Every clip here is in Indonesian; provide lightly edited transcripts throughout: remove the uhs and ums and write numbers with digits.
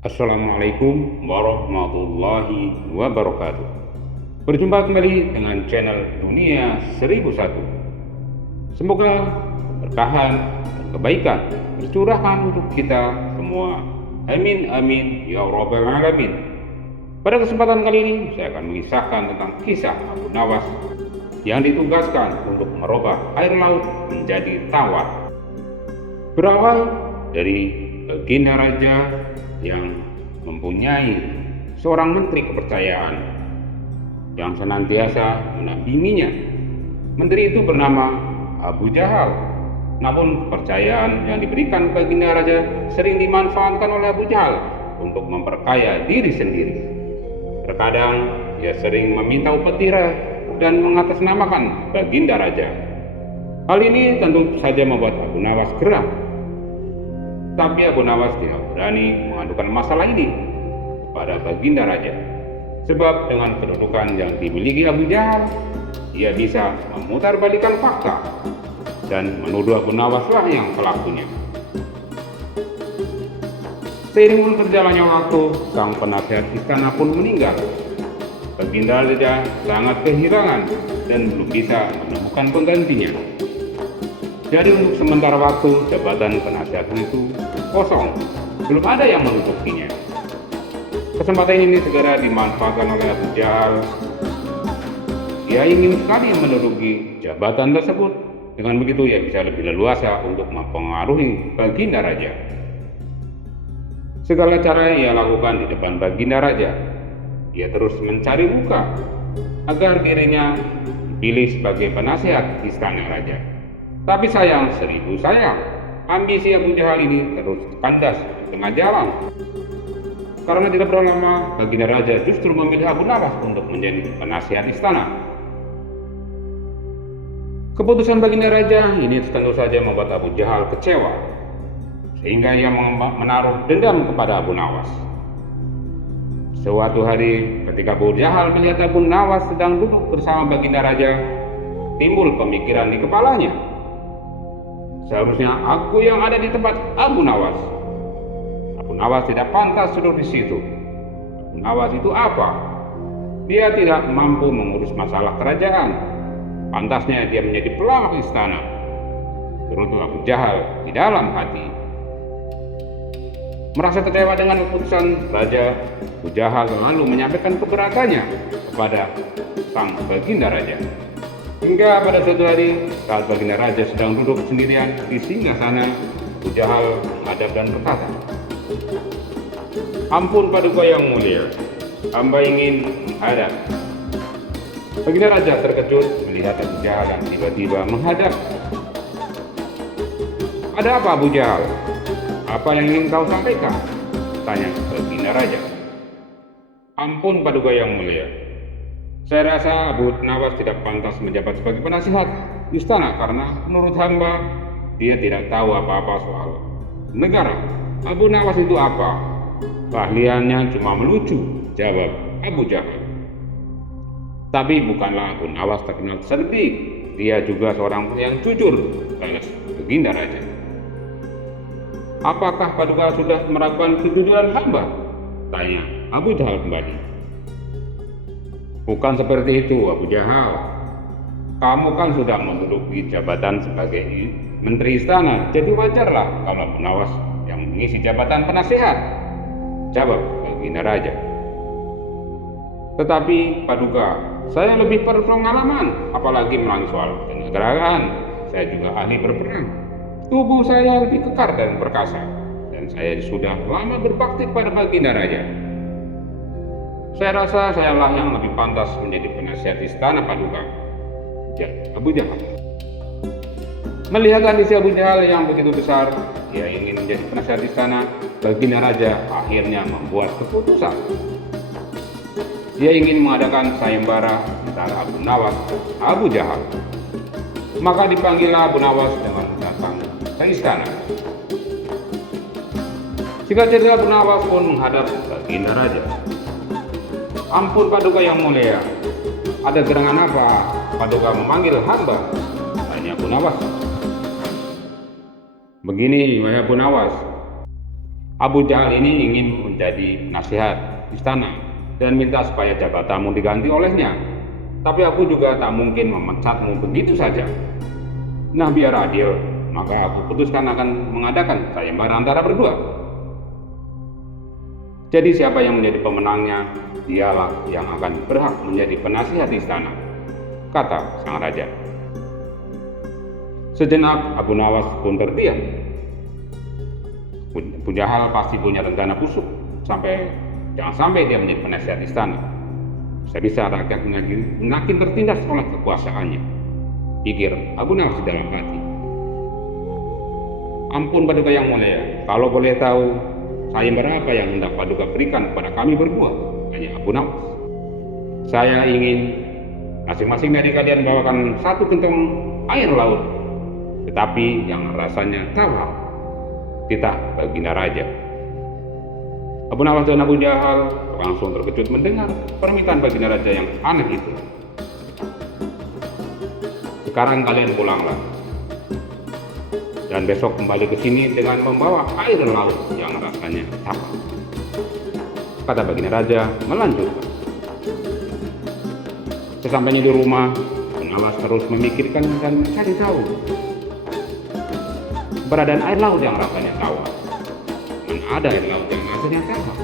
Assalamualaikum warahmatullahi wabarakatuh. Berjumpa kembali dengan channel Dunia 1001. Semoga keberkahan dan kebaikan tercurahkan untuk kita semua. Amin amin ya rabbal alamin. Pada kesempatan kali ini saya akan mengisahkan tentang kisah Abu Nawas yang ditugaskan untuk merubah air laut menjadi tawar. Berawal dari baginda raja yang mempunyai seorang menteri kepercayaan yang senantiasa menampinginya. Menteri itu bernama Abu Jahal. Namun kepercayaan yang diberikan baginda raja sering dimanfaatkan oleh Abu Jahal untuk memperkaya diri sendiri. Terkadang ia sering meminta upeti dan mengatasnamakan baginda raja. Hal ini tentu saja membuat Abu Nawas geram. Tapi Abu Nawas tidak berani mengadukan masalah ini kepada baginda raja. Sebab dengan kedudukan yang dimiliki Abu Jahal, ia bisa memutarbalikan fakta dan menuduh Abu Nawas lah yang pelakunya. Seiring berjalannya waktu, sang penasihat istana pun meninggal. Baginda raja sangat kehilangan dan belum bisa menemukan penggantinya. Jadi untuk sementara waktu jabatan penasihat itu kosong, belum ada yang mendudukinya. Kesempatan ini segera dimanfaatkan oleh Abu Jahal. Ia ingin sekali menduduki jabatan tersebut. Dengan begitu ia bisa lebih leluasa untuk mempengaruhi baginda raja. Segala cara ia lakukan di depan baginda raja. Ia terus mencari muka agar dirinya dipilih sebagai penasihat istana raja. Tapi sayang, seribu sayang, ambisi Abu Jahal ini terus kandas di tengah jalan. Karena tidak berapa lama, baginda raja justru memilih Abu Nawas untuk menjadi penasihat istana. Keputusan baginda raja ini tentu saja membuat Abu Jahal kecewa, sehingga ia menaruh dendam kepada Abu Nawas. Suatu hari ketika Abu Jahal melihat Abu Nawas sedang duduk bersama baginda raja, timbul pemikiran di kepalanya. Seharusnya aku yang ada di tempat Abu Nawas. Abu Nawas tidak pantas duduk di situ. Abu Nawas itu apa? Dia tidak mampu mengurus masalah kerajaan. Pantasnya dia menjadi pelawak istana. Turut Abu Jahal di dalam hati. Merasa kecewa dengan keputusan raja, Abu Jahal lalu menyampaikan keberatannya kepada sang baginda raja. Hingga pada suatu hari saat baginda raja sedang duduk sendirian di singgasana, Abu Jahal menghadap dan berkata, "Ampun paduka yang mulia, hamba ingin menghadap." Baginda raja terkejut melihat Abu Jahal yang tiba-tiba menghadap. "Ada apa Abu Jahal? Apa yang ingin kau sampaikan?" tanya baginda raja. "Ampun paduka yang mulia, saya rasa Abu Nawas tidak pantas menjabat sebagai penasihat istana karena menurut hamba dia tidak tahu apa-apa soal negara. Abu Nawas itu apa? Keahliannya cuma melucu," jawab Abu Jahal. "Tapi bukanlah Abu Nawas terkenal cerdik, dia juga seorang yang jujur," balas baginda raja. "Apakah paduka sudah meragukan kejujuran hamba?" tanya Abu Jahal kembali. "Bukan seperti itu Abu Jahal. Kamu kan sudah menduduki jabatan sebagai menteri istana, jadi wajarlah kalau Abu Nawas yang mengisi jabatan penasihat," jawab baginda raja. "Tetapi paduka, saya lebih berpengalaman, apalagi melalui soal kenegaraan. Saya juga ahli berperang. Tubuh saya lebih kekar dan perkasa, dan saya sudah lama berbakti pada baginda raja. Saya rasa sayalah yang lebih pantas menjadi penasihat istana paduka," jawab Abu Jahal. Melihat ambisi Abu Jahal yang begitu besar, ia ingin menjadi penasihat istana, baginda raja akhirnya membuat keputusan. Dia ingin mengadakan sayembara antara Abu Nawas dan Abu Jahal. Maka dipanggillah Abu Nawas dengan datang ke istana. Jika cerita Abu Nawas pun menghadap baginda raja. "Ampun paduka yang mulia, ada gerangan apa paduka memanggil hamba?" tanya Abu Nawas. "Begini, wahai Abu Nawas, Abu Jahal ini ingin menjadi nasihat istana dan minta supaya jabatanmu diganti olehnya. Tapi aku juga tak mungkin memecatmu begitu saja. Nah, biar adil, maka aku putuskan akan mengadakan sayembara antara berdua. Jadi siapa yang menjadi pemenangnya, dialah yang akan berhak menjadi penasihat istana, kata sang raja. Sejenak Abu Nawas pun terdiam. Abu Jahal pasti punya rencana busuk, jangan sampai dia menjadi penasihat istana. Bisa-bisa rakyat makin tertindas oleh kekuasaannya, pikir Abu Nawas dalam hati. Ampun Paduka yang mulia, kalau boleh tahu sayembara apa yang hendak Paduka berikan kepada kami berdua, tanya Abu Nawas. Saya ingin masing-masing dari kalian bawakan satu gentong air laut, tetapi yang rasanya tawar, titah Baginda Raja. Abu Nawas dan Abu Jahal langsung terkejut mendengar permintaan Baginda Raja yang aneh itu. Sekarang kalian pulanglah, dan besok kembali ke sini dengan membawa air laut yang rasanya tawar, kata Baginda Raja melanjutkan. Sesampainya di rumah, Abu Nawas terus memikirkan dan mencari tahu keberadaan air laut yang rasanya tawar. Mana ada air laut yang rasanya tawar?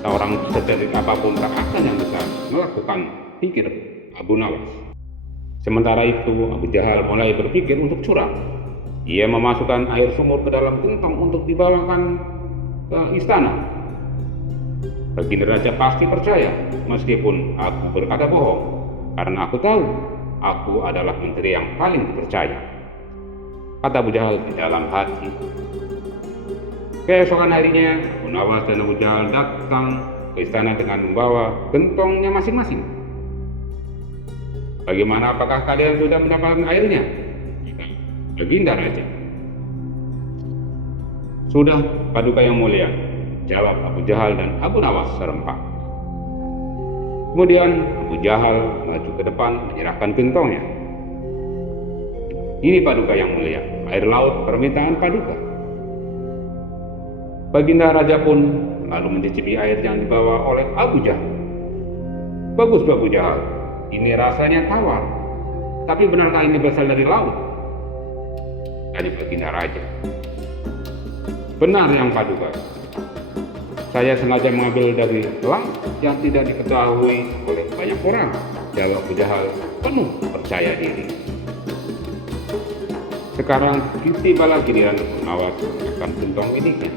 Seorang sederik apapun tak akan yang bisa melakukan, pikir Abu Nawas. Sementara itu Abu Jahal mulai berpikir untuk curang. Ia memasukkan air sumur ke dalam gentong untuk dibawakan ke istana. Baginda Raja pasti percaya meskipun aku berkata bohong, karena aku tahu aku adalah menteri yang paling dipercaya, kata Abu Jahal di dalam hati. Keesokan harinya, Abu Nawas dan Abu Jahal datang ke istana dengan membawa gentongnya masing-masing. Bagaimana, apakah kalian sudah mendapatkan airnya? Baginda Raja. Sudah, Paduka yang mulia, jawab Abu Jahal dan Abu Nawas serempak. Kemudian Abu Jahal maju ke depan menyerahkan gentongnya. Ini Paduka yang mulia, air laut permintaan Paduka. Baginda Raja pun lalu mencicipi air yang dibawa oleh Abu Jahal. Bagus Abu Jahal, ini rasanya tawar. Tapi benarkah ini berasal dari laut? Tanya Baginda Raja. Benar yang Paduka. Saya sengaja mengambil dari laut yang tidak diketahui oleh banyak orang, jawab Abu Jahal penuh percaya diri. Sekarang tibalah giliran Abu Nawas akan gentong miliknya.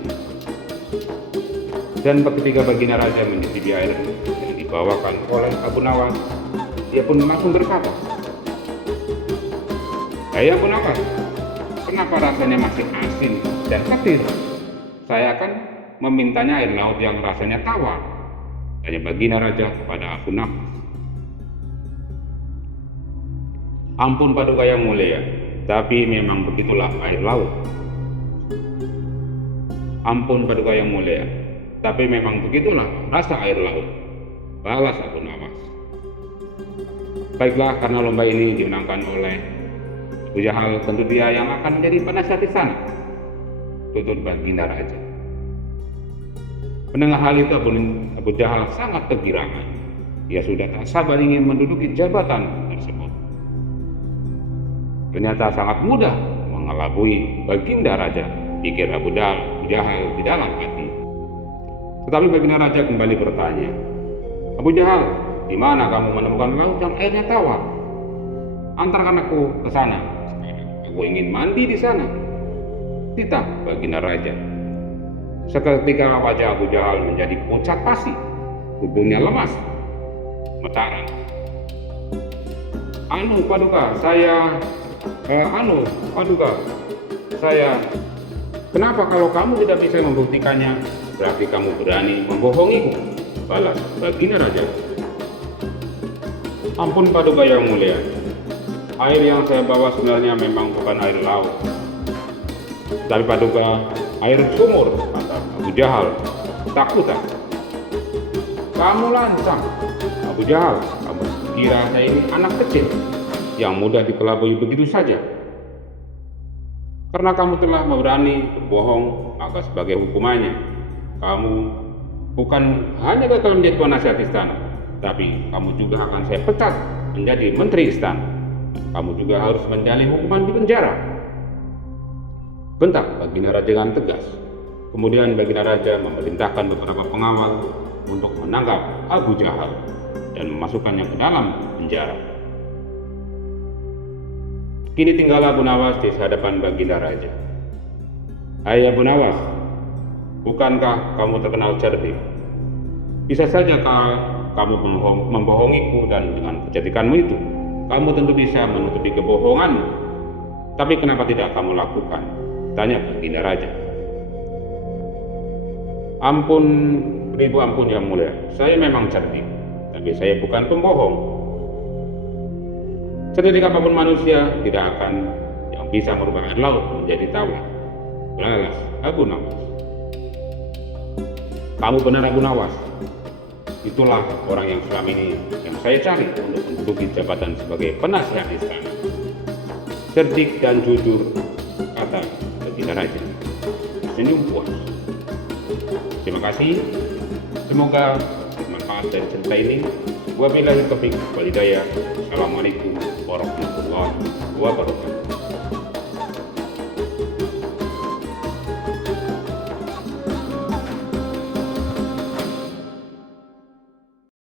Dan ketika Baginda Raja mencicipi air yang dibawakan oleh Abu Nawas, dia pun langsung berkata, "Hai Abu Nawas, kenapa rasanya masih asin dan petir? Saya akan memintanya air laut yang rasanya tawar," tanya Baginda Raja kepada Abu Nawas. Ampun Paduka yang mulia, tapi memang begitulah air laut. Ampun Paduka yang mulia, tapi memang begitulah rasa air laut, balas Abu Nawas. Baiklah, karena lomba ini dimenangkan oleh Abu Jahal, tentu dia yang akan menjadi penasihat di sana, tutur Baginda Raja. Mendengar hal itu, Abu Jahal sangat kegirangan. Dia sudah tak sabar ingin menduduki jabatan tersebut. Ternyata sangat mudah mengelabui Baginda Raja, pikir Abu Jahal di dalam hati. Tetapi Baginda Raja kembali bertanya, "Abu Jahal, di mana kamu menemukan laut yang airnya tawar? Antarkan aku ke sana. Aku ingin mandi di sana," titah Baginda Raja. Seketika wajah Abu Jahal menjadi pucat pasi, tubuhnya lemas, gemetaran. Paduka, kenapa kalau kamu tidak bisa membuktikannya, berarti kamu berani membohongiku, balas Baginda Raja. Ampun Paduka yang mulia, air yang saya bawa sebenarnya memang bukan air laut, tapi Paduka, air sumur, kata Abu Jahal takutan. Kamu lancang, Abu Jahal, kamu kira saya ini anak kecil yang mudah dikelabui begitu saja? Karena kamu telah berani berbohong, maka sebagai hukumannya, kamu bukan hanya gagal menjadi penasihat istana, tapi kamu juga akan saya pecat menjadi menteri istana. Kamu juga harus menjalani hukuman di penjara. Bentak Baginda Raja dengan tegas. Kemudian Baginda Raja memerintahkan beberapa pengawal untuk menangkap Abu Jahal dan memasukkannya ke dalam penjara. Kini tinggallah Abu Nawas di hadapan Baginda Raja. Hai Abu Nawas, bukankah kamu terkenal cerdik? Bisa saja kamu membohongiku, dan dengan kecerdikanmu itu, kamu tentu bisa menutupi kebohonganmu. Tapi kenapa tidak kamu lakukan? Tanya Baginda Raja. Ampun, ribu ampun yang mulia, saya memang cerdik, tapi saya bukan pembohong. Cerdik apapun manusia tidak akan yang bisa merubah air laut menjadi tawar. Belalas Abu Nawas. Kamu benar Abu Nawas. Itulah orang yang selama ini yang saya cari untuk menduduki jabatan sebagai penasihat istana. Cerdik dan jujur, kata Baginda Raja. Senyum puas. Terima kasih. Semoga bermanfaat dari cerita ini. Wabillahi taufiq wal hidayah. Assalamualaikum warahmatullahi wabarakatuh.